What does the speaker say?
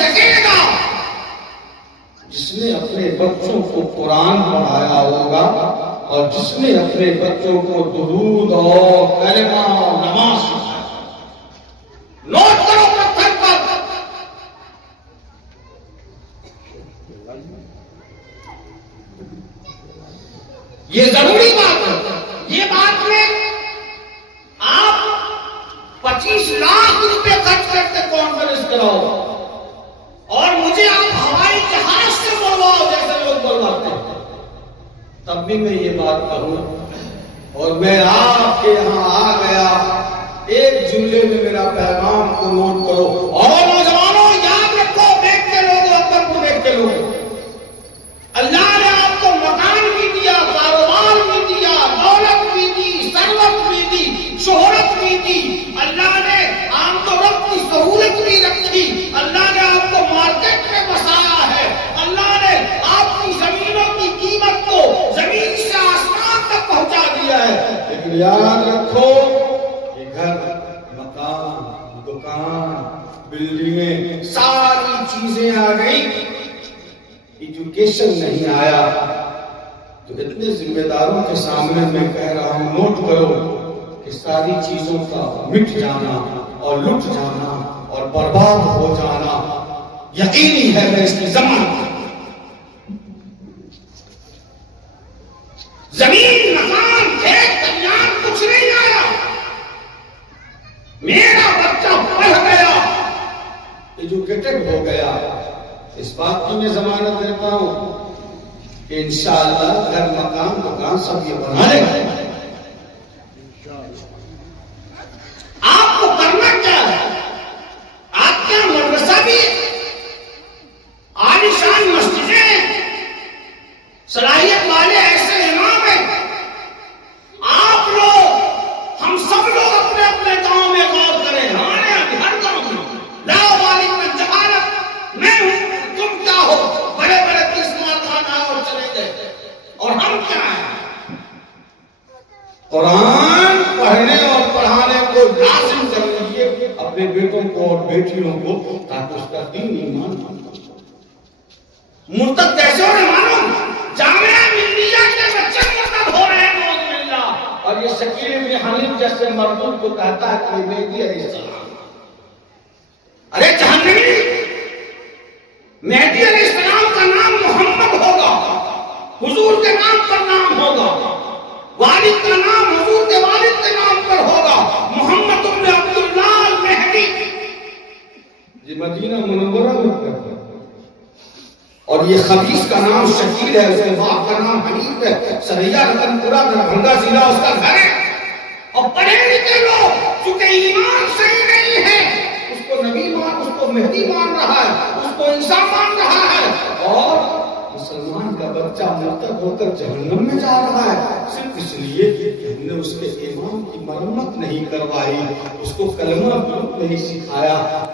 سکے گا جس نے اپنے بچوں کو قرآن پڑھایا ہوگا اور جس نے اپنے بچوں کو درود اور کلمہ اور نماز سکھایا۔ نوٹ کرو پتھر پر، یہ ضروری بات ہے۔ یہ بات میں آپ 25 لاکھ روپے خرچ کرتے کانفرنس کراؤ اور مجھے آپ ہوائی جہاز سے بلواؤ جیسے لوگ بلواتے ہیں، تب بھی میں یہ بات کہوں اور میں آپ کے یہاں آ گیا۔ ایک جملے میں میرا پیغام کو نوٹ کرو اور نوجوانوں یاد رکھو، بیٹھ کے لوگ اپن کو بیٹھ کے لوگ، اللہ نے آپ کو مکان بھی دیا، کاروبار بھی دیا، دولت بھی دی، ثروت بھی دی، شہرت بھی دی، اللہ نے آمد و رفت کی سہولت بھی رکھی، اللہ نے آپ کو مارکیٹ میں بسایا ہے، اللہ نے آپ کی زمینوں کی قیمت کو زمین سے آسمان تک پہنچا دیا ہے، لیکن یاد رکھو یہ گھر، مکان، دکان، بلڈنگیں، ساری چیزیں آ گئی، ایجوکیشن نہیں آیا۔ تو اتنے ذمہ داروں کے سامنے میں کہہ رہا ہوں، نوٹ کرو کہ ساری چیزوں کا مٹ جانا اور لٹ جانا اور برباد ہو جانا یقینی ہے، میں اس کی ضمانت کرتا ہوں۔ زمین، مکان، کھیت، کھلیان کچھ نہیں آیا، میرا بچہ پڑھ گیا، ایجوکیٹڈ ہو گیا، اس بات کی میں ضمانت دیتا ہوں کہ انشاءاللہ گھر، مکان، دکان سب یہ بنا لے گا۔ آپ کو کرنا کیا ہے؟ آپ کا مدرسہ بھی عالیشان مسجدیں، صلاحیت والے ایسے امام ہیں، آپ لوگ، ہم سب لوگ اپنے اپنے گاؤں میں غور کریں، ہمارے ہر گاؤں میں لا والد میں جہالت، میں ہوں، تم کیا ہو، بڑے بڑے قسمہ کھانا اور چلے گئے، اور ہم کیا ہیں؟ قرآن پڑھنے اور پڑھانے کو لازم کر لیجیے اپنے بیٹوں کو اور بیٹیوں کو، تاکہ اس کا دین ایمان مرتد کیسے ہو رہے معلوم؟ جامعہ ملیہ کے بچے مرتد ہو رہے ہیں، نعوذ باللہ، اور یہ شکیل ابن حنیف جیسے مردود کو کہتا ہے کہ مہدی علیہ السلام، ارے جہنمی، مہدی علیہ السلام کا نام محمد ہوگا، حضور کے نام پر نام ہوگا، والد کا نام حضور کے والد کے نام پر ہوگا، محمد بن عبداللہ المہدی، یہ مدینہ منورہ میں کرتا ہے، اور یہ خبیث کا نام شکیل ہے، اس کے باپ کا نام حنیف ہے، سریہ رتن پورہ دربھنگہ ضلع اس کا گھر ہے، اور پڑھے لکھے لوگ چونکہ ایمان صحیح نہیں ہے، اس کو نبی مان، اس کو مہدی مان رہا ہے، اس کو عیسیٰ مان رہا ہے، اور مسلمان کا بچہ مرتد ہو کر جہنم میں جا رہا ہے، صرف اس لیے کہ ہم نے اس کے ایمان کی مرمت نہیں کروائی، اس کو کلمہ نہیں سکھایا۔